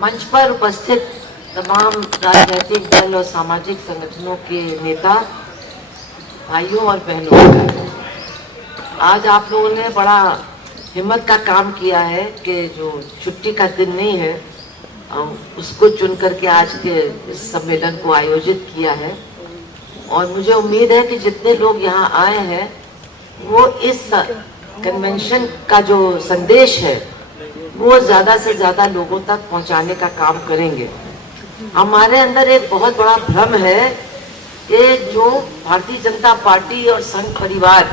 मंच पर उपस्थित तमाम राजनीतिक दल और सामाजिक संगठनों के नेता, भाइयों और बहनों, आज आप लोगों ने बड़ा हिम्मत का काम किया है कि जो छुट्टी का दिन नहीं है उसको चुन करके आज के इस सम्मेलन को आयोजित किया है। और मुझे उम्मीद है कि जितने लोग यहाँ आए हैं वो इस कन्वेंशन का जो संदेश है वो ज़्यादा से ज़्यादा लोगों तक पहुँचाने का काम करेंगे। हमारे अंदर एक बहुत बड़ा भ्रम है कि जो भारतीय जनता पार्टी और संघ परिवार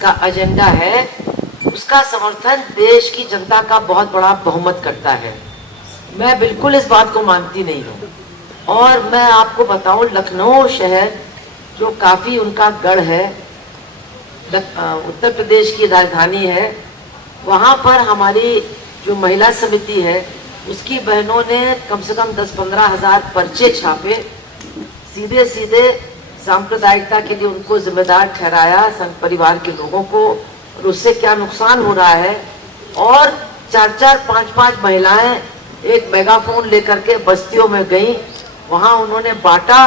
का एजेंडा है उसका समर्थन देश की जनता का बहुत बड़ा बहुमत करता है। मैं बिल्कुल इस बात को मानती नहीं हूँ। और मैं आपको बताऊं, लखनऊ शहर जो काफ़ी उनका गढ़ है, उत्तर प्रदेश की राजधानी है, वहाँ पर हमारी जो महिला समिति है उसकी बहनों ने कम से कम 10-15 हज़ार पर्चे छापे, सीधे सीधे सांप्रदायिकता के लिए उनको जिम्मेदार ठहराया संघ परिवार के लोगों को, और उससे क्या नुकसान हो रहा है। और 4-4, 5-5 महिलाएं एक मेगाफोन लेकर के बस्तियों में गई, वहाँ उन्होंने बांटा,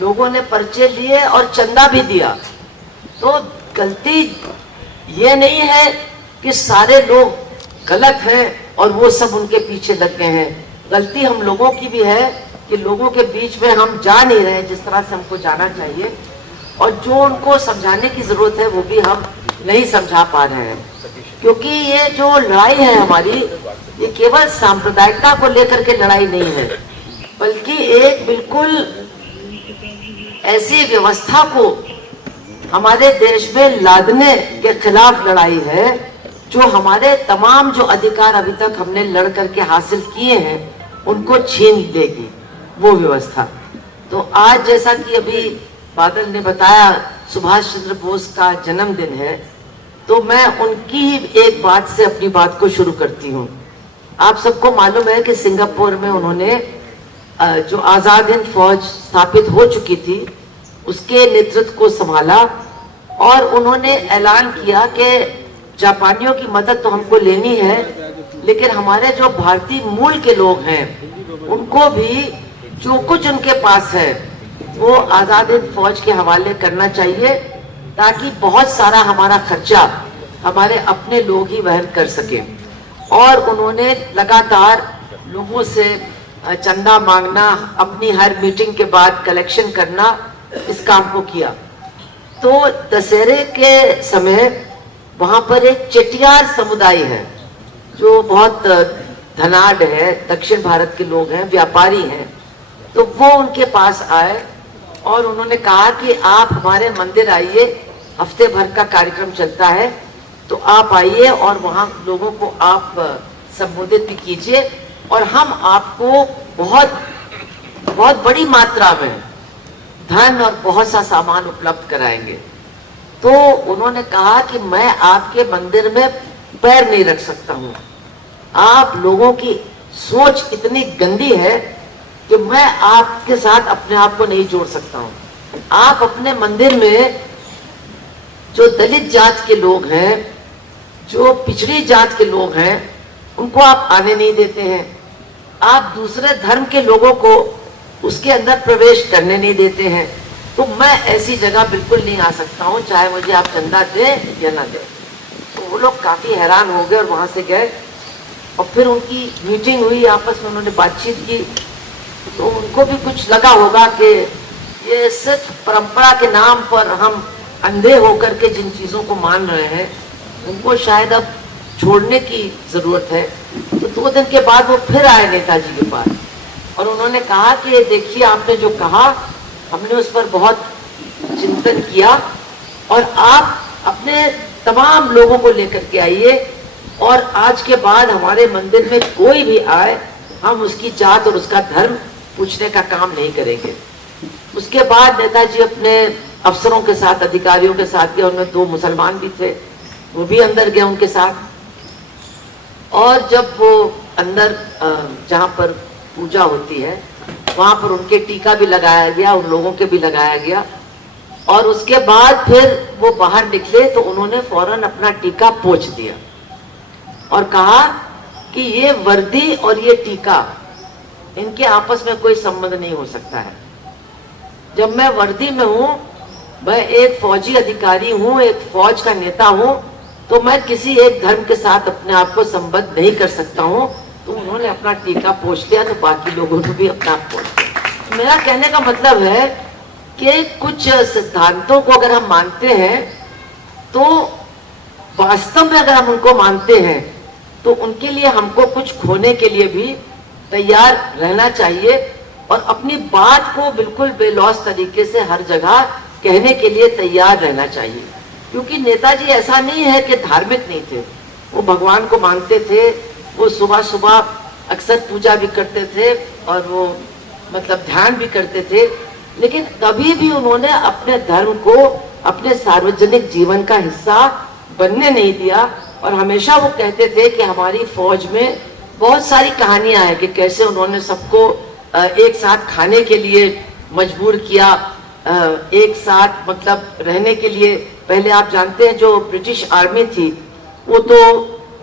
लोगों ने पर्चे लिए और चंदा भी दिया। तो गलती ये नहीं है कि सारे लोग गलत हैं और वो सब उनके पीछे लग गए हैं, गलती हम लोगों की भी है कि लोगों के बीच में हम जा नहीं रहे जिस तरह से हमको जाना चाहिए, और जो उनको समझाने की जरूरत है वो भी हम नहीं समझा पा रहे हैं। क्योंकि ये जो लड़ाई है हमारी, ये केवल सांप्रदायिकता को लेकर के लड़ाई नहीं है, बल्कि एक बिल्कुल ऐसी व्यवस्था को हमारे देश में लादने के खिलाफ लड़ाई है जो हमारे तमाम जो अधिकार अभी तक हमने लड़ करके हासिल किए हैं उनको छीन लेगी वो व्यवस्था। तो आज जैसा कि अभी बादल ने बताया सुभाष चंद्र बोस का जन्मदिन है, तो मैं उनकी ही एक बात से अपनी बात को शुरू करती हूँ। आप सबको मालूम है कि सिंगापुर में उन्होंने जो आज़ाद हिंद फौज स्थापित हो चुकी थी उसके नेतृत्व को संभाला, और उन्होंने ऐलान किया कि जापानियों की मदद तो हमको लेनी है, लेकिन हमारे जो भारतीय मूल के लोग हैं उनको भी जो कुछ उनके पास है वो आज़ाद हिंद फौज के हवाले करना चाहिए, ताकि बहुत सारा हमारा खर्चा हमारे अपने लोग ही वहन कर सके। और उन्होंने लगातार लोगों से चंदा मांगना, अपनी हर मीटिंग के बाद कलेक्शन करना, इस काम को किया। तो दशहरे के समय वहाँ पर एक चेटियार समुदाय है जो बहुत धनाढ़ है, दक्षिण भारत के लोग हैं, व्यापारी हैं। तो वो उनके पास आए और उन्होंने कहा कि आप हमारे मंदिर आइए, हफ्ते भर का कार्यक्रम चलता है, तो आप आइए और वहाँ लोगों को आप संबोधित भी कीजिए और हम आपको बहुत बहुत बड़ी मात्रा में धन और बहुत सा सामान उपलब्ध कराएंगे। तो उन्होंने कहा कि मैं आपके मंदिर में पैर नहीं रख सकता हूँ, आप लोगों की सोच इतनी गंदी है कि मैं आपके साथ अपने आप को नहीं जोड़ सकता हूँ। आप अपने मंदिर में जो दलित जात के लोग हैं, जो पिछड़ी जात के लोग हैं, उनको आप आने नहीं देते हैं। आप दूसरे धर्म के लोगों को उसके अंदर प्रवेश करने नहीं देते हैं। तो मैं ऐसी जगह बिल्कुल नहीं आ सकता हूँ, चाहे मुझे आप चंदा दें या ना दें। तो वो लोग काफ़ी हैरान हो गए और वहाँ से गए, और फिर उनकी मीटिंग हुई, आपस में उन्होंने बातचीत की। तो उनको भी कुछ लगा होगा कि ये सिर्फ परंपरा के नाम पर हम अंधे होकर के जिन चीज़ों को मान रहे हैं उनको शायद अब छोड़ने की ज़रूरत है। तो 2 दिन के बाद वो फिर आए नेताजी के पास और उन्होंने कहा कि देखिए, आपने जो कहा हमने उस पर बहुत चिंतन किया, और आप अपने तमाम लोगों को लेकर के आइए, और आज के बाद हमारे मंदिर में कोई भी आए हम उसकी जात और उसका धर्म पूछने का काम नहीं करेंगे। उसके बाद नेताजी अपने अफसरों के साथ, अधिकारियों के साथ गए, उनमें 2 मुसलमान भी थे, वो भी अंदर गए उनके साथ। और जब वो अंदर जहाँ पर पूजा होती है वहाँ पर उनके टीका भी लगाया गया, उन लोगों के भी लगाया गया, और उसके बाद फिर वो बाहर निकले तो उन्होंने फौरन अपना टीका पोंछ दिया और कहा कि ये वर्दी और ये टीका इनके आपस में कोई संबंध नहीं हो सकता है। जब मैं वर्दी में हूँ, मैं एक फौजी अधिकारी हूँ, एक फौज का नेता हूँ, तो मैं किसी एक धर्म के साथ अपने आप को संबद्ध नहीं कर सकता हूँ। तो उन्होंने अपना टीका पोंछ लिया, तो बाकी लोगों ने भी अपना पोंछ लिया। मेरा कहने का मतलब है कि कुछ सिद्धांतों को अगर हम मानते हैं, तो वास्तव में अगर हम उनको मानते हैं, तो उनके लिए हमको कुछ खोने के लिए भी तैयार रहना चाहिए और अपनी बात को बिल्कुल बेलौस तरीके से हर जगह कहने के लिए तैयार रहना चाहिए। क्योंकि नेताजी ऐसा नहीं है कि धार्मिक नहीं थे, वो भगवान को मानते थे, वो सुबह सुबह अक्सर पूजा भी करते थे और वो मतलब ध्यान भी करते थे, लेकिन कभी भी उन्होंने अपने धर्म को अपने सार्वजनिक जीवन का हिस्सा बनने नहीं दिया। और हमेशा वो कहते थे कि हमारी फौज में बहुत सारी कहानियां हैं कि कैसे उन्होंने सबको एक साथ खाने के लिए मजबूर किया, एक साथ मतलब रहने के लिए। पहले आप जानते हैं जो ब्रिटिश आर्मी थी वो तो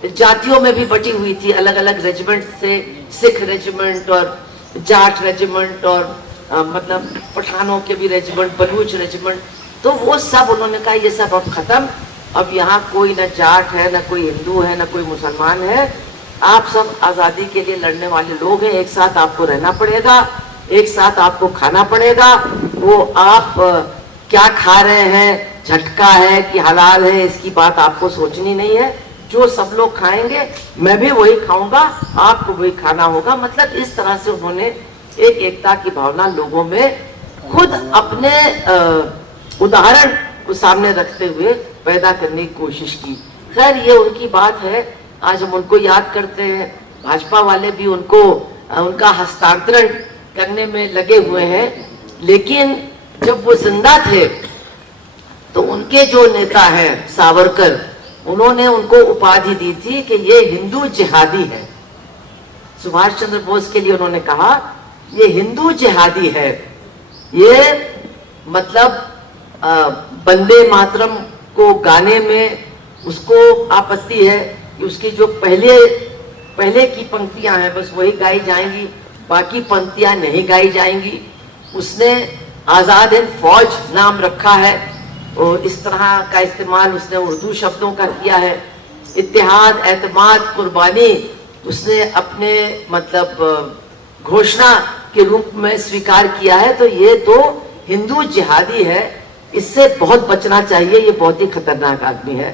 जातियों में भी बटी हुई थी, अलग अलग रेजिमेंट से, सिख रेजिमेंट और जाट रेजिमेंट और मतलब पठानों के भी रेजिमेंट, बलूच रेजिमेंट। तो वो सब उन्होंने कहा ये सब अब खत्म, अब यहाँ कोई न जाट है, न कोई हिंदू है, न कोई मुसलमान है, आप सब आज़ादी के लिए लड़ने वाले लोग हैं, एक साथ आपको रहना पड़ेगा, एक साथ आपको खाना पड़ेगा। वो आप क्या खा रहे हैं, झटका है कि हलाल है, इसकी बात आपको सोचनी नहीं है। जो सब लोग खाएंगे मैं भी वही खाऊंगा, आपको वही खाना होगा। मतलब इस तरह से उन्होंने एक एकता की भावना लोगों में खुद अपने उदाहरण को सामने रखते हुए पैदा करने की कोशिश की। खैर ये उनकी बात है, आज हम उनको याद करते हैं। भाजपा वाले भी उनको उनका हस्तांतरण करने में लगे हुए हैं, लेकिन जब वो जिंदा थे तो उनके जो नेता हैं सावरकर, उन्होंने उनको उपाधि दी थी कि ये हिंदू जिहादी है। सुभाष चंद्र बोस के लिए उन्होंने कहा ये हिंदू जिहादी है। ये मतलब वंदे मातरम को गाने में उसको आपत्ति है कि उसकी जो पहले की पंक्तियां हैं बस वही गाई जाएंगी, बाकी पंक्तियां नहीं गाई जाएंगी। उसने आजाद हिंद फौज नाम रखा है और इस तरह का इस्तेमाल उसने उर्दू शब्दों का किया है। इत्तेहाद, एतमाद, कुर्बानी उसने अपने मतलब घोषणा के रूप में स्वीकार किया है। तो ये तो हिंदू जिहादी है, इससे बहुत बचना चाहिए, ये बहुत ही खतरनाक आदमी है।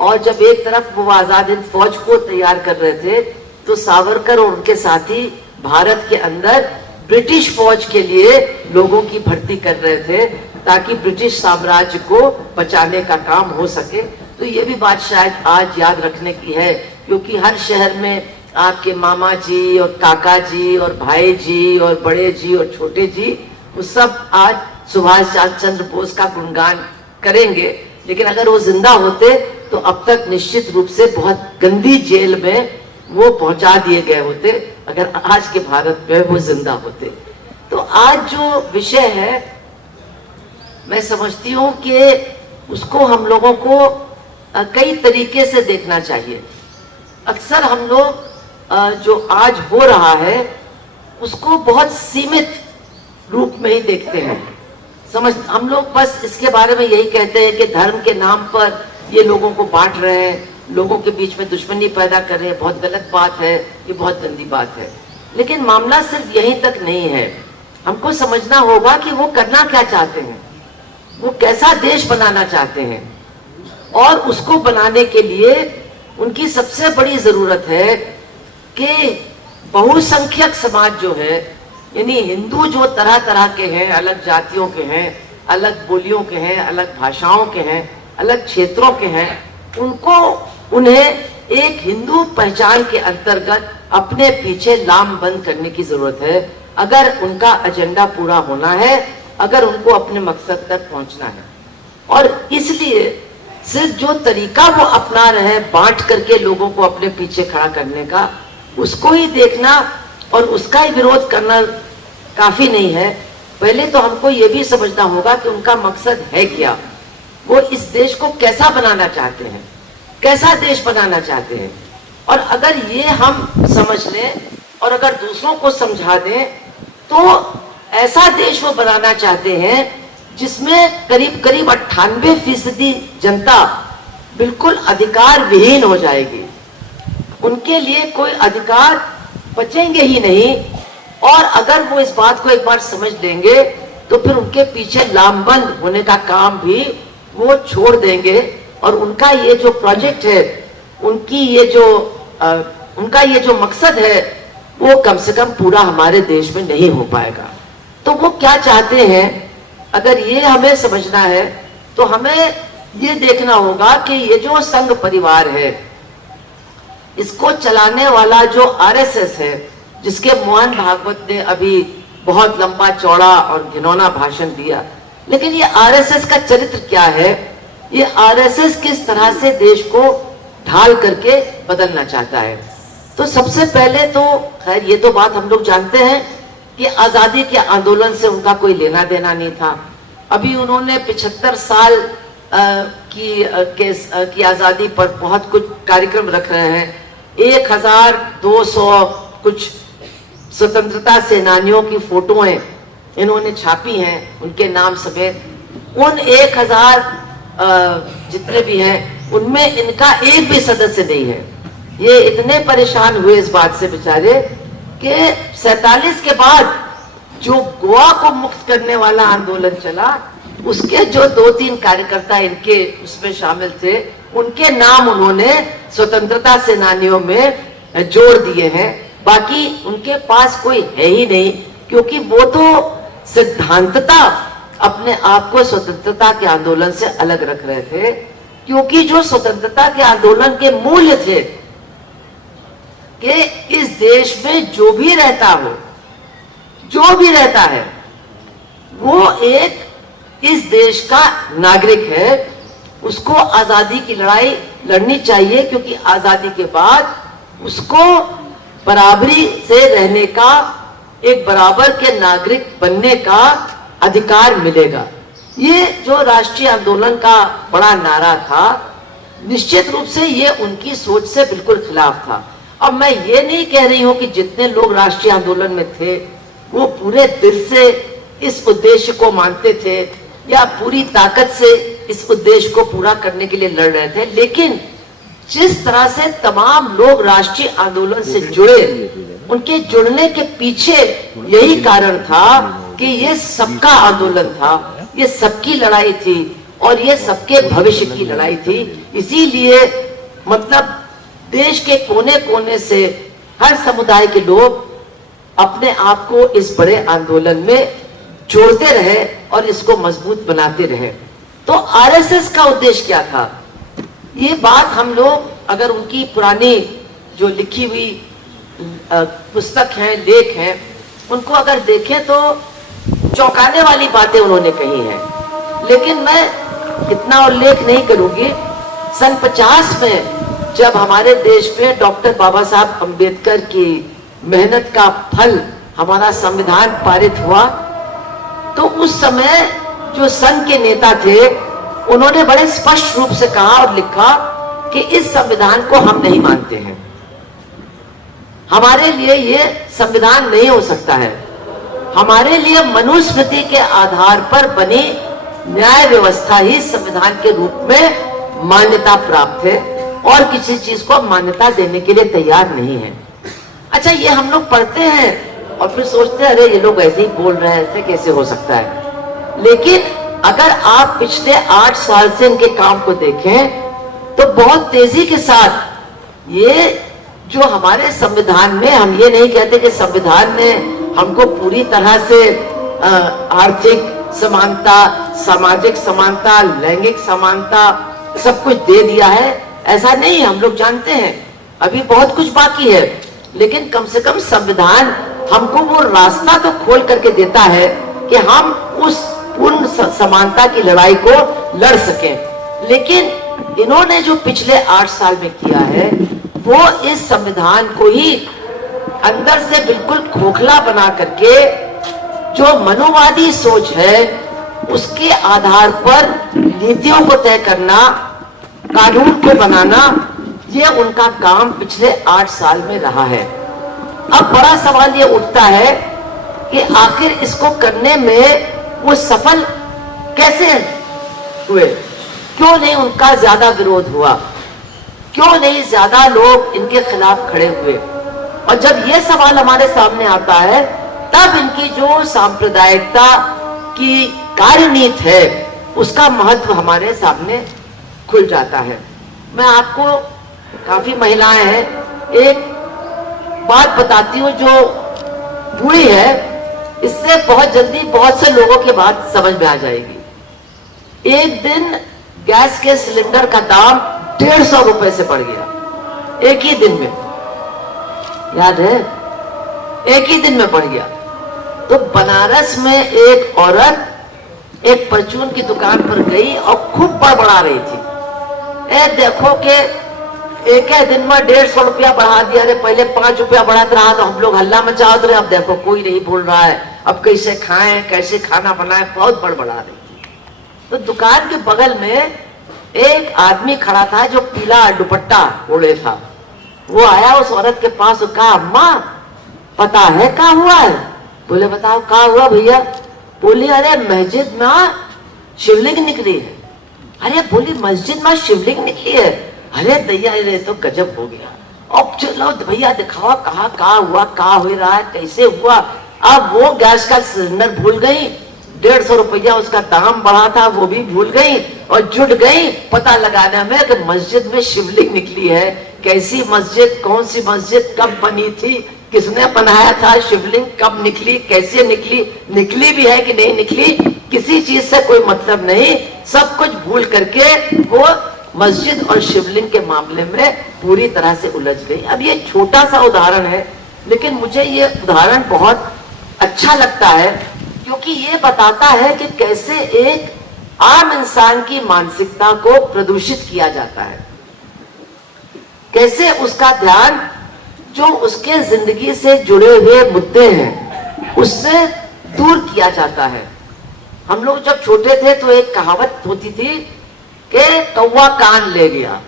और जब एक तरफ वो आजाद हिंद फौज को तैयार कर रहे थे, तो सावरकर और उनके साथी भारत के अंदर ब्रिटिश फौज के लिए लोगों की भर्ती कर रहे थे ताकि ब्रिटिश साम्राज्य को बचाने का काम हो सके। तो ये भी बात शायद आज याद रखने की है, क्योंकि हर शहर में आपके मामा जी और काका जी और भाई जी और बड़े जी और छोटे जी, वो सब आज सुभाष चंद्र बोस का गुणगान करेंगे। लेकिन अगर वो जिंदा होते तो अब तक निश्चित रूप से बहुत गंदी जेल में वो पहुंचा दिए गए होते, अगर आज के भारत में वो जिंदा होते। तो आज जो विषय है, मैं समझती हूँ कि उसको हम लोगों को कई तरीके से देखना चाहिए। अक्सर हम लोग जो आज हो रहा है उसको बहुत सीमित रूप में ही देखते हैं। हम लोग बस इसके बारे में यही कहते हैं कि धर्म के नाम पर ये लोगों को बांट रहे हैं, लोगों के बीच में दुश्मनी पैदा कर रहे हैं, बहुत गलत बात है, ये बहुत गंदी बात है। लेकिन मामला सिर्फ यहीं तक नहीं है, हमको समझना होगा कि वो करना क्या चाहते हैं, वो कैसा देश बनाना चाहते हैं। और उसको बनाने के लिए उनकी सबसे बड़ी जरूरत है कि बहुसंख्यक समाज जो है, यानी हिंदू जो तरह तरह के हैं, अलग जातियों के हैं, अलग बोलियों के हैं, अलग भाषाओं के हैं, अलग क्षेत्रों के हैं, उन्हें एक हिंदू पहचान के अंतर्गत अपने पीछे लामबंद करने की जरूरत है, अगर उनका एजेंडा पूरा होना है, अगर उनको अपने मकसद तक पहुंचना है। और इसलिए सिर्फ जो तरीका वो अपना रहे हैं बांट करके लोगों को अपने पीछे खड़ा करने का, उसको ही देखना और उसका ही विरोध करना काफी नहीं है। पहले तो हमको ये भी समझना होगा कि उनका मकसद है क्या, वो इस देश को कैसा बनाना चाहते हैं, कैसा देश बनाना चाहते हैं। और अगर ये हम समझ लें और अगर दूसरों को समझा दें तो ऐसा देश वो बनाना चाहते हैं जिसमें करीब करीब 98% जनता बिल्कुल अधिकार विहीन हो जाएगी, उनके लिए कोई अधिकार बचेंगे ही नहीं। और अगर वो इस बात को एक बार समझ लेंगे तो फिर उनके पीछे लामबंद होने का काम भी वो छोड़ देंगे और उनका ये जो प्रोजेक्ट है, उनका ये जो मकसद है वो कम से कम पूरा हमारे देश में नहीं हो पाएगा। तो वो क्या चाहते हैं, अगर ये हमें समझना है तो हमें ये देखना होगा कि ये जो संघ परिवार है, इसको चलाने वाला जो आरएसएस है, जिसके मोहन भागवत ने अभी बहुत लंबा चौड़ा और घिनौना भाषण दिया, लेकिन ये आरएसएस का चरित्र क्या है, ये आरएसएस किस तरह से देश को ढाल करके बदलना चाहता है। तो सबसे पहले तो खैर ये तो बात हम लोग जानते हैं कि आजादी के आंदोलन से उनका कोई लेना देना नहीं था। अभी उन्होंने 75 साल की आजादी पर बहुत कुछ कार्यक्रम रख रहे हैं। 1200 कुछ स्वतंत्रता सेनानियों की फोटोएं इन्होंने छापी हैं उनके नाम समेत। उन 1000 जितने भी हैं उनमें इनका एक भी सदस्य नहीं है। ये इतने परेशान हुए इस बात से बेचारे कि 47 के बाद जो गोवा को मुक्त करने वाला आंदोलन चला, उसके जो 2-3 कार्यकर्ता इनके उसमें शामिल थे, उनके नाम उन्होंने स्वतंत्रता सेनानियों में जोड़ दिए हैं। बाकी उनके पास कोई है ही नहीं, क्योंकि वो तो सिद्धांतता अपने आप को स्वतंत्रता के आंदोलन से अलग रख रहे थे। क्योंकि जो स्वतंत्रता के आंदोलन के मूल्य थे कि इस देश में जो भी रहता हो, जो भी रहता है, वो एक इस देश का नागरिक है, उसको आजादी की लड़ाई लड़नी चाहिए, क्योंकि आजादी के बाद उसको बराबरी से रहने का, एक बराबर के नागरिक बनने का अधिकार मिलेगा। ये जो राष्ट्रीय आंदोलन का बड़ा नारा था, निश्चित रूप से ये उनकी सोच से बिल्कुल खिलाफ था। अब मैं ये नहीं कह रही हूं कि जितने लोग राष्ट्रीय आंदोलन में थे वो पूरे दिल से इस उद्देश्य को मानते थे या पूरी ताकत से इस उद्देश्य को पूरा करने के लिए लड़ रहे थे, लेकिन जिस तरह से तमाम लोग राष्ट्रीय आंदोलन से जुड़े, उनके जुड़ने के पीछे यही कारण था कि ये सबका आंदोलन था, ये सबकी लड़ाई थी और ये सबके भविष्य की लड़ाई थी। इसीलिए मतलब देश के कोने कोने से हर समुदाय के लोग अपने आप को इस बड़े आंदोलन में जोड़ते रहे और इसको मजबूत बनाते रहे। तो आरएसएस का उद्देश्य क्या था, ये बात हम लोग अगर उनकी पुरानी जो लिखी हुई पुस्तक हैं, लेख हैं, उनको अगर देखें तो चौंकाने वाली बातें उन्होंने कही हैं। लेकिन मैं इतना उल्लेख नहीं करूंगी। सन 50 में जब हमारे देश में डॉक्टर बाबा साहब अम्बेडकर की मेहनत का फल हमारा संविधान पारित हुआ, तो उस समय जो संघ के नेता थे उन्होंने बड़े स्पष्ट रूप से कहा और लिखा कि इस संविधान को हम नहीं मानते हैं, हमारे लिए ये संविधान नहीं हो सकता है, हमारे लिए मनुस्मृति के आधार पर बनी न्याय व्यवस्था ही संविधान के रूप में मान्यता प्राप्त है और किसी चीज को मान्यता देने के लिए तैयार नहीं है। अच्छा, ये हम लोग पढ़ते हैं और फिर सोचते हैं अरे ये लोग ऐसे ही बोल रहे हैं, ऐसे कैसे हो सकता है। लेकिन अगर आप पिछले 8 साल से इनके काम को देखें तो बहुत तेजी के साथ ये जो हमारे संविधान में, हम ये नहीं कहते कि संविधान ने हमको पूरी तरह से आर्थिक समानता, सामाजिक समानता, लैंगिक समानता सब कुछ दे दिया है, ऐसा नहीं। हम लोग जानते हैं अभी बहुत कुछ बाकी है, लेकिन कम से कम संविधान हमको वो रास्ता तो खोल करके देता है कि हम उस पूर्ण समानता की लड़ाई को लड़ सकें। लेकिन इन्होंने जो पिछले 8 साल में किया है वो इस संविधान को ही अंदर से बिल्कुल खोखला बना करके जो मनोवादी सोच है उसके आधार पर नीतियों को तय करना, कानून को बनाना, ये उनका काम पिछले 8 साल में रहा है। अब बड़ा सवाल ये उठता है कि आखिर इसको करने में वो सफल कैसे हुए, क्यों नहीं उनका ज्यादा विरोध हुआ, क्यों नहीं ज्यादा लोग इनके खिलाफ खड़े हुए। और जब ये सवाल हमारे सामने आता है तब इनकी जो सांप्रदायिकता की कार्यनीति है उसका महत्व हमारे सामने खुल जाता है। मैं आपको, काफी महिलाएं हैं, एक बात बताती हूँ जो बुरी है, इससे बहुत जल्दी बहुत से लोगों की बात समझ में आ जाएगी। एक दिन गैस के सिलेंडर का दाम 150 रुपए से बढ़ गया, एक ही दिन में, याद है, एक ही दिन में बढ़ गया। तो बनारस में एक औरत एक परचून की दुकान पर गई और खूब बड़बड़ा रही थी, देखो कि एक ही दिन में 150 रुपया बढ़ा दिया, अरे पहले 5 रुपया बढ़ाता रहा तो हम लोग हल्ला मचाते रहे, अब देखो कोई नहीं बोल रहा है, अब कैसे खाएं, कैसे खाना बनाएं, बहुत बड़बड़ा रही थी। तो दुकान के बगल में एक आदमी खड़ा था जो पीला दुपट्टा ओढ़े था। वो आया उस औरत के पास और कहा, अम्मा पता है क्या हुआ है? बोले बताओ क्या हुआ भैया? बोली अरे मस्जिद में शिवलिंग निकली है। अरे बोली मस्जिद में शिवलिंग निकली है? अरे दैया ये तो गजब हो गया। अब चलो भैया दिखाओ कहा हुआ, कहा हो रहा है, कैसे हुआ। अब वो गैस का सिलेंडर भूल गई, 150 रुपया उसका दाम बढ़ा था वो भी भूल गई और जुट गई पता लगाने में कि मस्जिद में शिवलिंग निकली है। कैसी मस्जिद, कौन सी मस्जिद, कब बनी थी, किसने बनाया था, शिवलिंग कब निकली, कैसे निकली, निकली भी है कि नहीं निकली, किसी चीज से कोई मतलब नहीं, सब कुछ भूल करके वो मस्जिद और शिवलिंग के मामले में पूरी तरह से उलझ गई। अब ये छोटा सा उदाहरण है, लेकिन मुझे ये उदाहरण बहुत अच्छा लगता है क्योंकि ये बताता है कि कैसे एक आम इंसान की मानसिकता को प्रदूषित किया जाता है, कैसे उसका ध्यान जो उसके जिंदगी से जुड़े हुए मुद्दे हैं उससे दूर किया जाता है। हम लोग जब छोटे थे तो एक कहावत होती थी कि कौवा कान ले गया,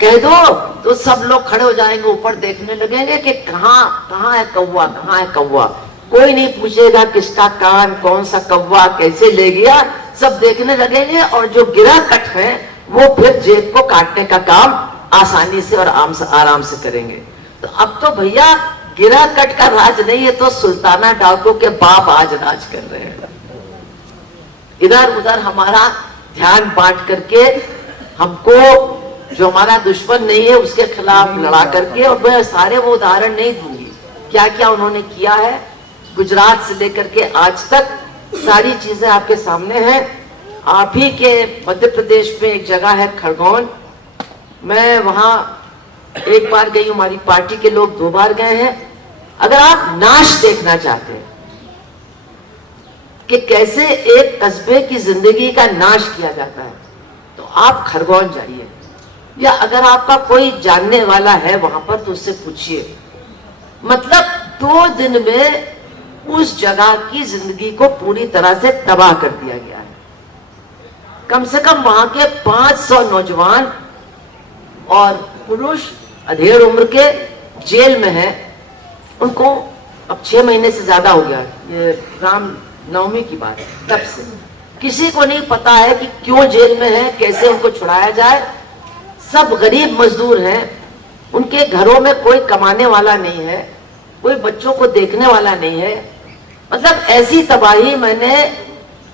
कह दो तो सब लोग खड़े हो जाएंगे, ऊपर देखने लगेंगे कि कहाँ है कौवा, कहाँ है कौवा। कोई नहीं पूछेगा किसका कान, कौन सा कौवा, कैसे ले गया, सब देखने लगेंगे और जो गिरा कट है वो फिर जेब को काटने का काम आसानी से और आराम से करेंगे। तो अब तो भैया गिरा कट का राज नहीं है, तो सुल्ताना डाकू के बाप आज राज कर रहे हैं। इधर उधर हमारा ध्यान बांट करके हमको जो हमारा दुश्मन नहीं है उसके खिलाफ लड़ा करके, और मैं सारे वो उदाहरण नहीं दूंगी क्या क्या उन्होंने किया है, गुजरात से लेकर के आज तक सारी चीजें आपके सामने हैं। आप ही के मध्य प्रदेश में एक जगह है खरगोन, मैं वहां एक बार गई हूं, हमारी पार्टी के लोग 2 बार गए हैं। अगर आप नाश देखना चाहते हैं कि कैसे एक कस्बे की जिंदगी का नाश किया जाता है तो आप खरगोन जाइए, या अगर आपका कोई जानने वाला है वहां पर तो उससे पूछिए। मतलब 2 दिन में उस जगह की जिंदगी को पूरी तरह से तबाह कर दिया गया है। कम से कम वहां के 500 नौजवान और पुरुष अधेड़ उम्र के जेल में हैं। उनको अब 6 महीने से ज्यादा हो गया, ये राम नवमी की बात है, तब से किसी को नहीं पता है कि क्यों जेल में है, कैसे उनको छुड़ाया जाए। सब गरीब मजदूर हैं, उनके घरों में कोई कमाने वाला नहीं है, कोई बच्चों को देखने वाला नहीं है। मतलब ऐसी तबाही मैंने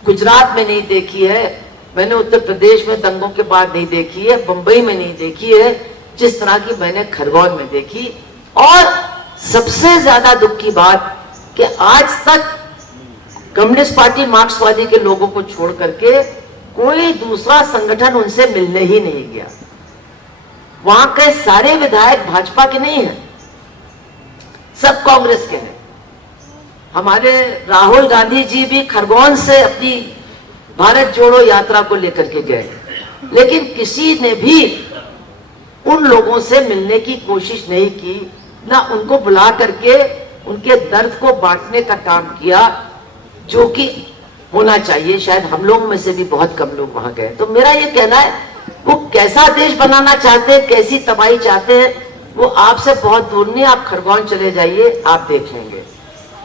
गुजरात में नहीं देखी है, मैंने उत्तर प्रदेश में दंगों के बाद नहीं देखी है, बंबई में नहीं देखी है, जिस तरह की मैंने खरगोन में देखी। और सबसे ज्यादा दुख की बात कि आज तक कम्युनिस्ट पार्टी मार्क्सवादी के लोगों को छोड़ करके कोई दूसरा संगठन उनसे मिलने ही नहीं गया। वहां के सारे विधायक भाजपा के नहीं हैं, सब कांग्रेस के हैं। हमारे राहुल गांधी जी भी खरगोन से अपनी भारत जोड़ो यात्रा को लेकर के गए, लेकिन किसी ने भी उन लोगों से मिलने की कोशिश नहीं की, ना उनको बुला करके उनके दर्द को बांटने का काम किया जो कि होना चाहिए। शायद हम लोग में से भी बहुत कम लोग वहां गए। तो मेरा ये कहना है वो कैसा देश बनाना चाहते हैं, कैसी तबाही चाहते हैं, वो आपसे बहुत दूर नहीं, आप खरगोन चले जाइए, आप देख लेंगे।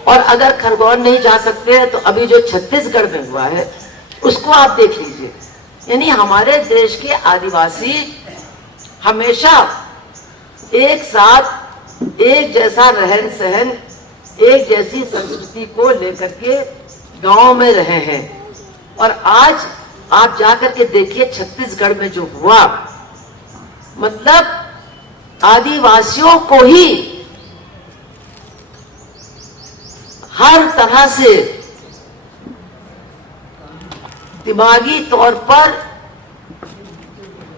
और अगर खरगोन नहीं जा सकते हैं तो अभी जो छत्तीसगढ़ में हुआ है उसको आप देख लीजिए। यानी हमारे देश के आदिवासी हमेशा एक साथ, एक जैसा रहन सहन, एक जैसी संस्कृति को लेकर के गांव में रहे हैं। और आज आप जाकर के देखिए छत्तीसगढ़ में जो हुआ, मतलब आदिवासियों को ही हर तरह से दिमागी तौर पर,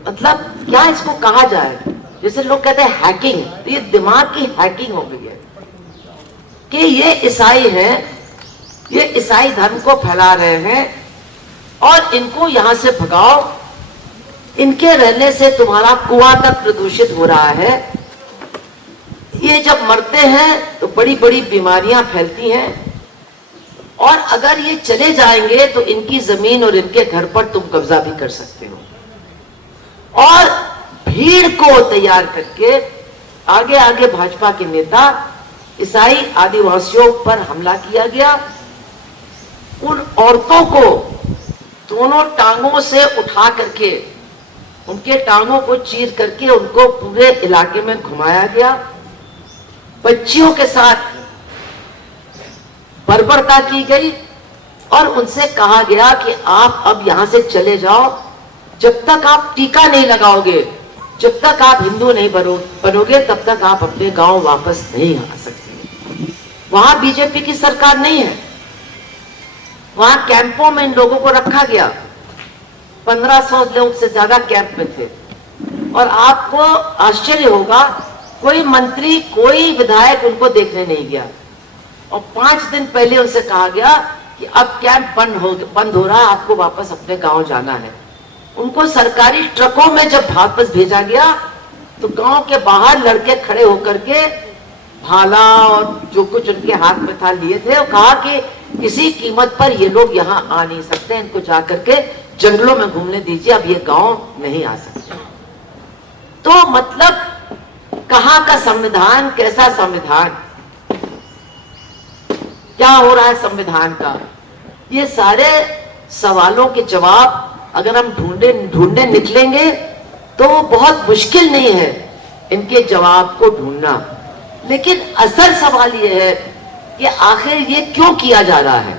मतलब क्या इसको कहा जाए, जैसे लोग कहते हैं हैकिंग, तो ये दिमाग की हैकिंग हो गई है कि ये ईसाई हैं, ये ईसाई धर्म को फैला रहे हैं और इनको यहां से भगाओ, इनके रहने से तुम्हारा कुआं तक प्रदूषित हो रहा है। ये जब मरते हैं तो बड़ी बड़ी बीमारियां फैलती हैं, और अगर ये चले जाएंगे तो इनकी जमीन और इनके घर पर तुम कब्जा भी कर सकते हो। और भीड़ को तैयार करके आगे आगे भाजपा के नेता ईसाई आदिवासियों पर हमला किया गया। उन औरतों को दोनों टांगों से उठा करके, उनके टांगों को चीर करके उनको पूरे इलाके में घुमाया गया। बच्चियों के साथ बर्बरता की गई और उनसे कहा गया कि आप अब यहां से चले जाओ, जब तक आप टीका नहीं लगाओगे, जब तक आप हिंदू नहीं बनोगे, तब तक आप अपने गांव वापस नहीं आ सकते। वहां बीजेपी की सरकार नहीं है, वहां कैंपों में इन लोगों को रखा गया। 1500 लोग से ज्यादा कैंप में थे। और आपको आश्चर्य होगा, कोई मंत्री, कोई विधायक उनको देखने नहीं गया। और 5 दिन पहले उनसे कहा गया कि अब कैंप बंद हो रहा है, आपको वापस अपने गांव जाना है। उनको सरकारी ट्रकों में जब वापस भेजा गया तो गांव के बाहर लड़के खड़े होकर के भाला और जो कुछ उनके हाथ में था लिए थे, और कहा कि किसी कीमत पर ये लोग यहाँ आ नहीं सकते, इनको जाकर के जंगलों में घूमने दीजिए, अब ये गांव नहीं आ सकते। तो मतलब कहाँ का संविधान, कैसा संविधान, क्या हो रहा है संविधान का, ये सारे सवालों के जवाब अगर हम ढूंढने निकलेंगे तो बहुत मुश्किल नहीं है इनके जवाब को ढूंढना। लेकिन असल सवाल ये है कि आखिर ये क्यों किया जा रहा है।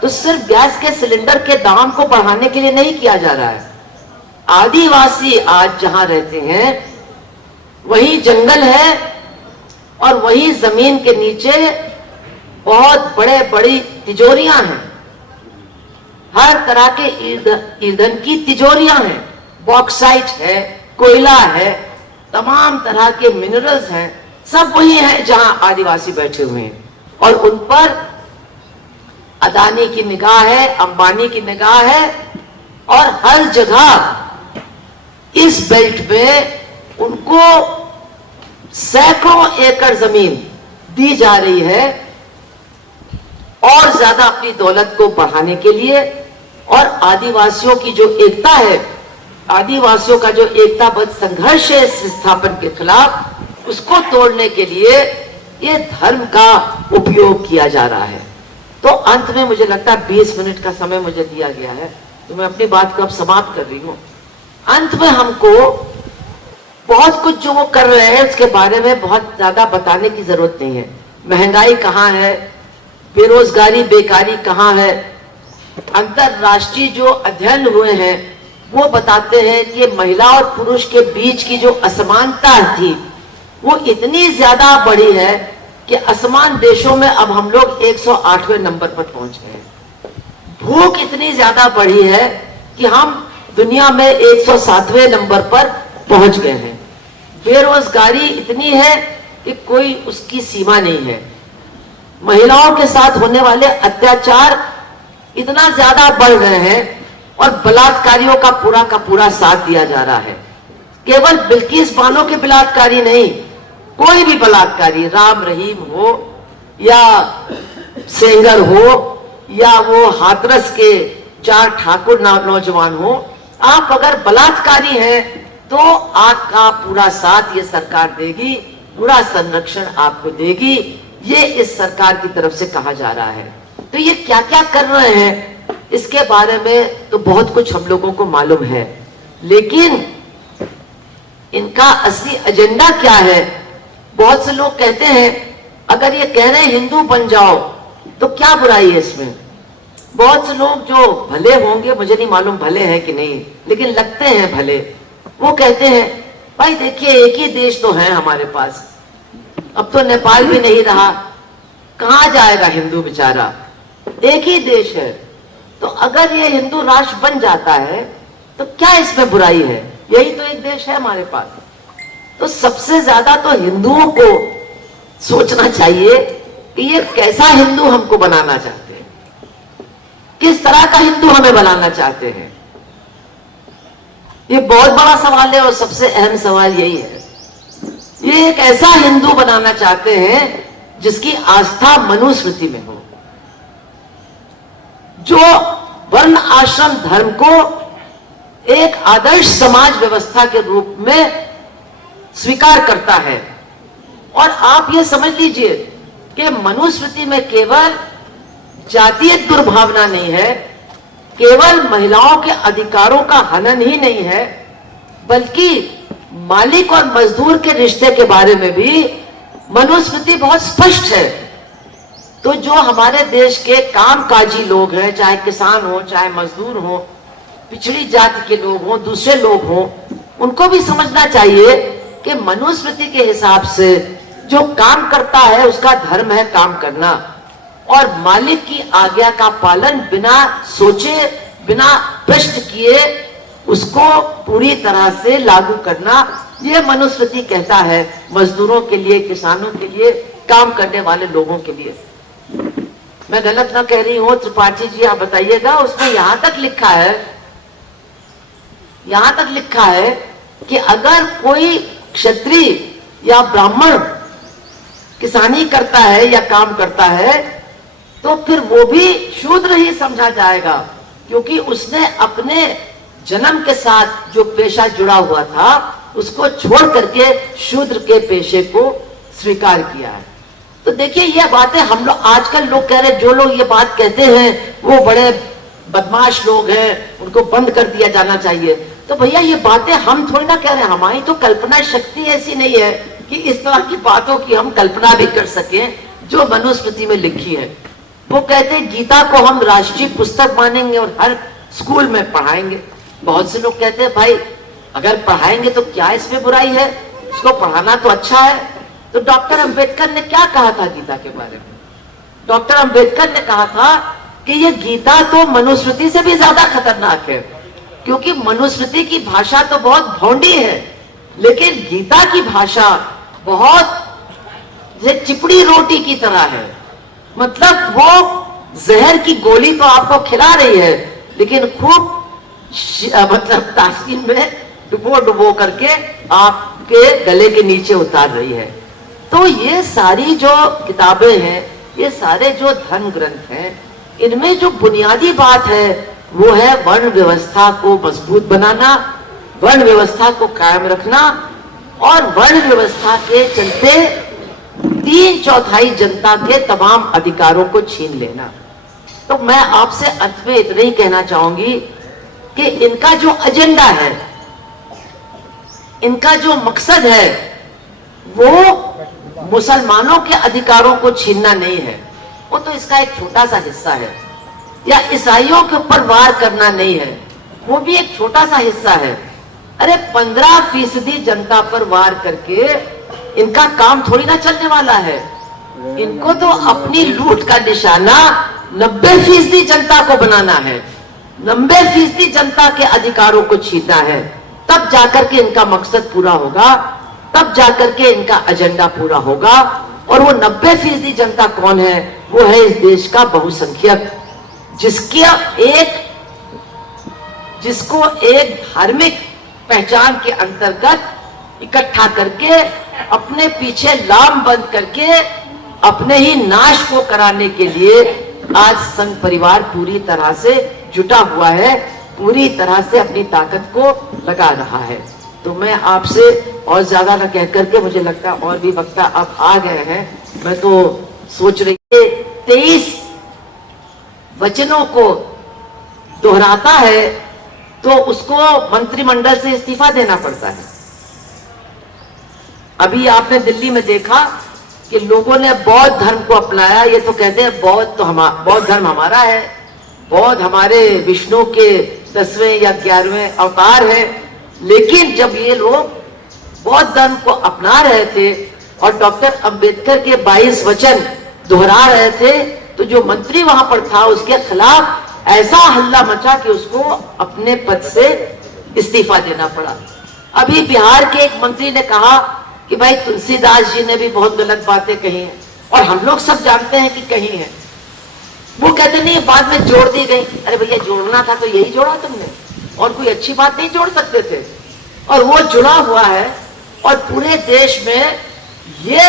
तो सिर्फ गैस के सिलेंडर के दाम को बढ़ाने के लिए नहीं किया जा रहा है। आदिवासी आज जहां रहते हैं वही जंगल है और वही जमीन के नीचे बहुत बड़े बड़ी तिजोरियां हैं, हर तरह के ईंधन की तिजोरियां हैं, बॉक्साइट है, कोयला है, तमाम तरह के मिनरल्स हैं, सब वही है जहां आदिवासी बैठे हुए हैं। और उन पर अदानी की निगाह है, अंबानी की निगाह है, और हर जगह इस बेल्ट में उनको सैकड़ों एकड़ जमीन दी जा रही है और ज्यादा अपनी दौलत को बढ़ाने के लिए। और आदिवासियों की जो एकता है, आदिवासियों का जो एकताबद्ध संघर्ष है इस विस्थापन के खिलाफ, उसको तोड़ने के लिए ये धर्म का उपयोग किया जा रहा है। तो अंत में मुझे लगता है 20 मिनट का समय मुझे दिया गया है, तो मैं अपनी बात को अब समाप्त कर रही हूं। अंत में हमको बहुत कुछ जो वो कर रहे हैं उसके बारे में बहुत ज्यादा बताने की जरूरत नहीं है। महंगाई कहाँ है, बेरोजगारी, बेकारी कहाँ है, अंतरराष्ट्रीय जो अध्ययन हुए हैं वो बताते हैं कि महिला और पुरुष के बीच की जो असमानता थी वो इतनी ज्यादा बढ़ी है कि असमान देशों में अब हम लोग 108वें नंबर पर पहुंच गए हैं। भूख इतनी ज्यादा बढ़ी है कि हम दुनिया में 107वें नंबर पर पहुंच गए हैं। बेरोजगारी इतनी है कि कोई उसकी सीमा नहीं है। महिलाओं के साथ होने वाले अत्याचार इतना ज्यादा बढ़ रहे हैं और बलात्कारियों का पूरा साथ दिया जा रहा है। केवल बिल्किस बानो के बलात्कारी नहीं, कोई भी बलात्कारी, राम रहीम हो या सेंगर हो या वो हाथरस के 4 ठाकुर नौजवान हो, आप अगर बलात्कारी हैं तो आपका पूरा साथ ये सरकार देगी, पूरा संरक्षण आपको देगी, ये इस सरकार की तरफ से कहा जा रहा है। तो ये क्या क्या कर रहे हैं इसके बारे में तो बहुत कुछ हम लोगों को मालूम है, लेकिन इनका असली एजेंडा क्या है? बहुत से लोग कहते हैं अगर ये कह रहे हैं हिंदू बन जाओ तो क्या बुराई है इसमें? बहुत से लोग जो भले होंगे, मुझे नहीं मालूम भले हैं कि नहीं, लेकिन लगते हैं भले, वो कहते हैं भाई देखिए एक ही देश तो है हमारे पास, अब तो नेपाल भी नहीं रहा, कहां जाएगा हिंदू बेचारा, एक ही देश है, तो अगर ये हिंदू राष्ट्र बन जाता है तो क्या इसमें बुराई है? यही तो एक देश है हमारे पास। तो सबसे ज्यादा तो हिंदुओं को सोचना चाहिए कि ये कैसा हिंदू हमको बनाना चाहते हैं, किस तरह का हिंदू हमें बनाना चाहते हैं। ये बहुत बड़ा सवाल है और सबसे अहम सवाल यही है। ये एक ऐसा हिंदू बनाना चाहते हैं जिसकी आस्था मनुस्मृति में हो, जो वर्ण आश्रम धर्म को एक आदर्श समाज व्यवस्था के रूप में स्वीकार करता है। और आप ये समझ लीजिए कि मनुस्मृति में केवल जातीय दुर्भावना नहीं है, केवल महिलाओं के अधिकारों का हनन ही नहीं है, बल्कि मालिक और मजदूर के रिश्ते के बारे में भी मनुस्मृति बहुत स्पष्ट है। तो जो हमारे देश के कामकाजी लोग हैं, चाहे किसान हो, चाहे मजदूर हो, पिछड़ी जाति के लोग हो, दूसरे लोग हो, उनको भी समझना चाहिए कि मनुस्मृति के हिसाब से जो काम करता है उसका धर्म है काम करना, और मालिक की आज्ञा का पालन बिना सोचे, बिना प्रश्न किए उसको पूरी तरह से लागू करना, ये मनुस्मृति कहता है मजदूरों के लिए, किसानों के लिए, काम करने वाले लोगों के लिए। मैं गलत ना कह रही हूं त्रिपाठी जी, आप बताइएगा। उसमें यहां तक लिखा है कि अगर कोई क्षत्रिय या ब्राह्मण किसानी करता है या काम करता है तो फिर वो भी शूद्र ही समझा जाएगा, क्योंकि उसने अपने जन्म के साथ जो पेशा जुड़ा हुआ था उसको छोड़ करके शूद्र के पेशे को स्वीकार किया है। तो देखिए ये बातें हम लोग आजकल लोग कह रहे हैं, जो लोग ये बात कहते हैं वो बड़े बदमाश लोग हैं, उनको बंद कर दिया जाना चाहिए। तो भैया ये बातें हम थोड़ी ना कह रहे हैं, हमारी तो कल्पना शक्ति ऐसी नहीं है कि इस तरह की बातों की हम कल्पना भी कर सकें जो मनुस्मृति में लिखी है। वो कहते हैं गीता को हम राष्ट्रीय पुस्तक मानेंगे और हर स्कूल में पढ़ाएंगे। बहुत से लोग कहते हैं भाई अगर पढ़ाएंगे तो क्या इसमें बुराई है, इसको पढ़ाना तो अच्छा है। तो डॉक्टर अंबेडकर ने क्या कहा था गीता के बारे में? डॉक्टर अंबेडकर ने कहा था कि ये गीता तो मनुस्मृति से भी ज्यादा खतरनाक है, क्योंकि मनुस्मृति की भाषा तो बहुत भौंडी है, लेकिन गीता की भाषा बहुत चिपड़ी रोटी की तरह है। मतलब वो जहर की गोली तो आपको खिला रही है, लेकिन खूब मतलब तासीर में डुबो करके आपके गले के नीचे उतार रही है। तो ये सारी जो किताबें हैं, ये सारे जो धर्म ग्रंथ हैं, इनमें जो बुनियादी बात है वो है वर्ण व्यवस्था को मजबूत बनाना, वर्ण व्यवस्था को कायम रखना, और वर्ण व्यवस्था के चलते 3/4 जनता के तमाम अधिकारों को छीन लेना। तो मैं आपसे अंत में इतना ही कहना चाहूंगी कि इनका जो एजेंडा है, इनका जो मकसद है, वो मुसलमानों के अधिकारों को छीनना नहीं है, वो तो इसका एक छोटा सा हिस्सा है, या ईसाइयों के ऊपर वार करना नहीं है, वो भी एक छोटा सा हिस्सा है। अरे 15% जनता पर वार करके इनका काम थोड़ी ना चलने वाला है। इनको तो अपनी लूट का निशाना 90% जनता को बनाना है, 90% जनता के अधिकारों को छीनना है। तब जाकर के इनका मकसद पूरा होगा, तब जाकर के इनका एजेंडा पूरा होगा। और वो 90% जनता कौन है? वो है इस देश का बहुसंख्यक, जिसको एक धार्मिक पहचान के अंतर्गत इकट्ठा करके अपने पीछे लाम बंद करके अपने ही नाश को कराने के लिए आज संघ परिवार पूरी तरह से जुटा हुआ है, पूरी तरह से अपनी ताकत को लगा रहा है। तो मैं आपसे और ज्यादा न कह करके, मुझे लगता है और भी वक्ता अब आ गए हैं, मैं तो सोच रही 23 वचनों को दोहराता है तो उसको मंत्रिमंडल से इस्तीफा देना पड़ता है। अभी आपने दिल्ली में देखा कि लोगों ने बौद्ध धर्म को अपनाया। ये तो कहते हैं बौद्ध धर्म हमारा है, बौद्ध हमारे विष्णु के 10वें या 11वें अवतार है। लेकिन जब ये लोग बौद्ध धर्म को अपना रहे थे और डॉक्टर अंबेडकर के 22 वचन दोहरा रहे थे, तो जो मंत्री वहां पर था उसके खिलाफ ऐसा हल्ला मचा कि उसको अपने पद से इस्तीफा देना पड़ा। अभी बिहार के एक मंत्री ने कहा कि भाई तुलसीदास जी ने भी बहुत गलत बातें कही हैं, और हम लोग सब जानते हैं कि कही है। वो कहते नहीं, बाद में जोड़ दी गई। अरे भैया, जोड़ना था तो यही जोड़ा तुमने, और कोई अच्छी बात नहीं जोड़ सकते थे। और वो जुड़ा हुआ है, और पूरे देश में ये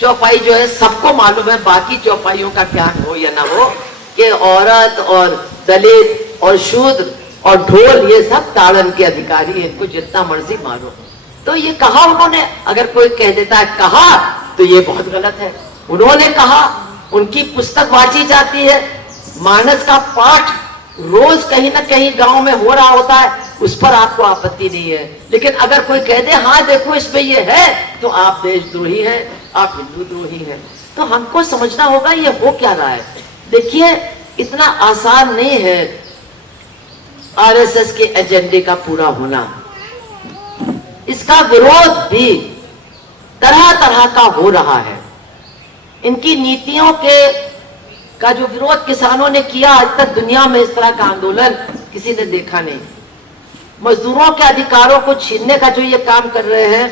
चौपाई जो है सबको मालूम है, बाकी चौपाइयों का ज्ञान हो या ना हो, कि औरत और दलित और शूद्र और ढोल ये सब ताड़न के अधिकारी हैं, इनको जितना मर्जी मारो। तो ये कहा उन्होंने, अगर कोई कह देता है कहा तो ये बहुत गलत है। उन्होंने कहा, उनकी पुस्तक वांची जाती है, मानस का पाठ रोज कहीं ना कहीं गांव में हो रहा होता है, उस पर आपको आपत्ति नहीं है। लेकिन अगर कोई कह दे हाँ देखो इसमें ये है, तो आप देशद्रोही हैं, आप हिंदू द्रोही हैं। तो हमको समझना होगा ये हो क्या रहा है। देखिए, इतना आसान नहीं है आरएसएस के एजेंडे का पूरा होना। इसका विरोध भी तरह तरह का हो रहा है। इनकी नीतियों के का जो विरोध किसानों ने किया, आज तक दुनिया में इस तरह का आंदोलन किसी ने देखा नहीं। मजदूरों के अधिकारों को छीनने का जो ये काम कर रहे हैं,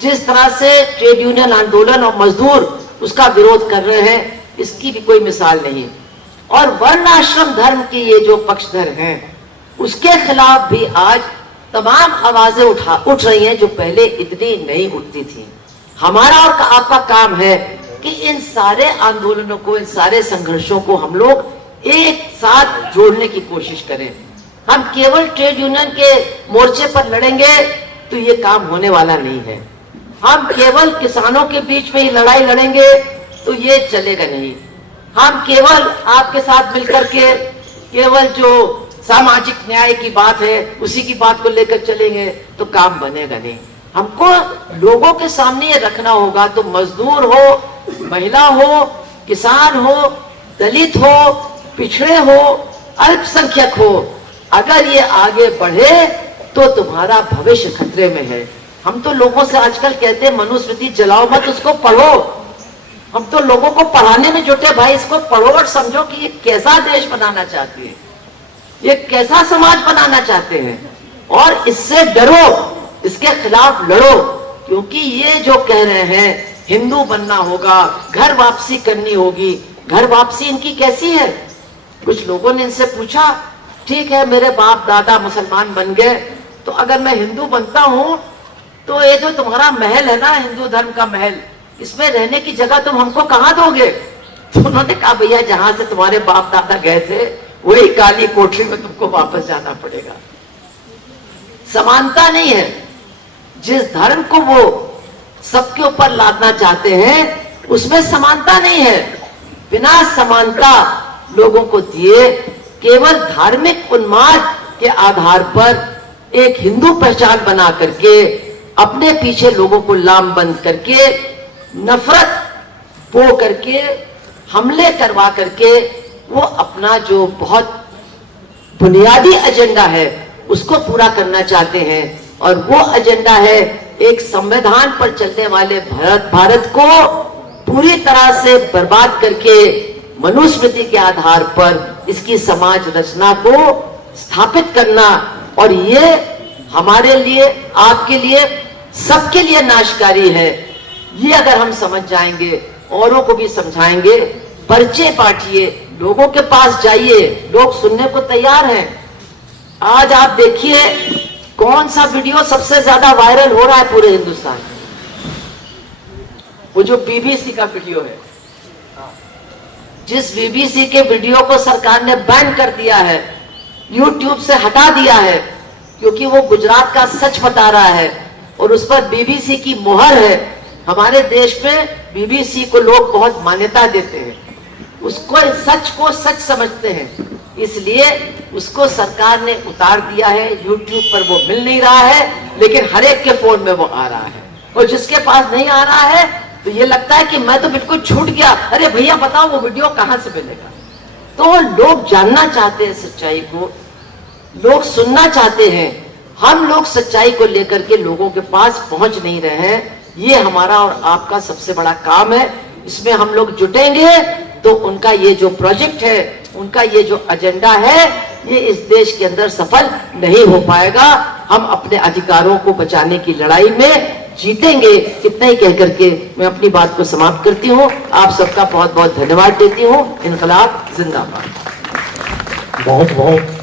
जिस तरह से ट्रेड यूनियन आंदोलन और मजदूर उसका विरोध कर रहे हैं, इसकी भी कोई मिसाल नहीं। और वर्ण आश्रम धर्म के ये जो पक्षधर हैं, उसके खिलाफ भी आज तमाम आवाजें उठ रही हैं, जो पहले इतनी नहीं उठती थी। हमारा और आपका काम है कि इन सारे आंदोलनों को, इन सारे संघर्षों को हम लोग एक साथ जोड़ने की कोशिश करें। हम केवल ट्रेड यूनियन के मोर्चे पर लड़ेंगे तो ये काम होने वाला नहीं है। हम केवल किसानों के बीच में ही लड़ाई लड़ेंगे तो ये चलेगा नहीं। हम केवल आपके साथ मिलकर के केवल जो सामाजिक न्याय की बात है उसी की बात को लेकर चलेंगे तो काम बनेगा नहीं। हमको लोगों के सामने ये रखना होगा, तो मजदूर हो, महिला हो, किसान हो, दलित हो, पिछड़े हो, अल्पसंख्यक हो, अगर ये आगे बढ़े तो तुम्हारा भविष्य खतरे में है। हम तो लोगों से आजकल कहते हैं मनुस्मृति जलाओ मत, उसको पढ़ो। हम तो लोगों को पढ़ाने में जुटे, भाई इसको पढ़ो और समझो कि ये कैसा देश बनाना चाहती है, ये कैसा समाज बनाना चाहते हैं, और इससे डरो, इसके खिलाफ लड़ो। क्योंकि ये जो कह रहे हैं हिंदू बनना होगा, घर वापसी करनी होगी, घर वापसी इनकी कैसी है? कुछ लोगों ने इनसे पूछा, ठीक है मेरे बाप दादा मुसलमान बन गए, तो अगर मैं हिंदू बनता हूं तो ये जो तुम्हारा महल है ना, हिंदू धर्म का महल, इसमें रहने की जगह तुम हमको कहां दोगे? तो उन्होंने कहा, भैया जहां से तुम्हारे बाप दादा गए थे वही काली कोठरी में तुमको वापस जाना पड़ेगा। समानता नहीं है। जिस धर्म को वो सबके ऊपर लादना चाहते हैं उसमें समानता नहीं है। बिना समानता लोगों को दिए केवल धार्मिक उन्माद के आधार पर एक हिंदू पहचान बना करके अपने पीछे लोगों को लामबंद करके, नफरत बो करके, हमले करवा करके वो अपना जो बहुत बुनियादी एजेंडा है उसको पूरा करना चाहते हैं। और वो एजेंडा है एक संविधान पर चलने वाले भारत को पूरी तरह से बर्बाद करके मनुस्मृति के आधार पर इसकी समाज रचना को स्थापित करना। और ये हमारे लिए, आपके लिए, सबके लिए नाशकारी है। ये अगर हम समझ जाएंगे, औरों को भी समझाएंगे, पर्चे बांटिए, लोगों के पास जाइए, लोग सुनने को तैयार हैं। आज आप देखिए कौन सा वीडियो सबसे ज्यादा वायरल हो रहा है पूरे हिंदुस्तान में, वो जो बीबीसी का वीडियो है। जिस बीबीसी के वीडियो को सरकार ने बैन कर दिया है, यूट्यूब से हटा दिया है, क्योंकि वो गुजरात का सच बता रहा है और उस पर बीबीसी की मुहर है। हमारे देश में बीबीसी को लोग बहुत मान्यता देते हैं, उसको सच को सच समझते हैं, इसलिए उसको सरकार ने उतार दिया है। यूट्यूब पर वो मिल नहीं रहा है, लेकिन हर एक के फोन में वो आ रहा है। और जिसके पास नहीं आ रहा है तो ये लगता है कि मैं तो बिल्कुल छूट गया, अरे भैया बताओ वो वीडियो कहां से मिलेगा। तो लोग जानना चाहते हैं सच्चाई को, लोग सुनना चाहते हैं। हम लोग सच्चाई को लेकर के लोगों के पास पहुंच नहीं रहे हैं। ये हमारा और आपका सबसे बड़ा काम है। इसमें हम लोग जुटेंगे तो उनका ये जो प्रोजेक्ट है, उनका ये जो एजेंडा है, ये इस देश के अंदर सफल नहीं हो पाएगा। हम अपने अधिकारों को बचाने की लड़ाई में जीतेंगे। इतना ही कह करके मैं अपनी बात को समाप्त करती हूँ। आप सबका बहुत बहुत धन्यवाद देती हूँ। इनकलाब जिंदाबाद। बहुत बहुत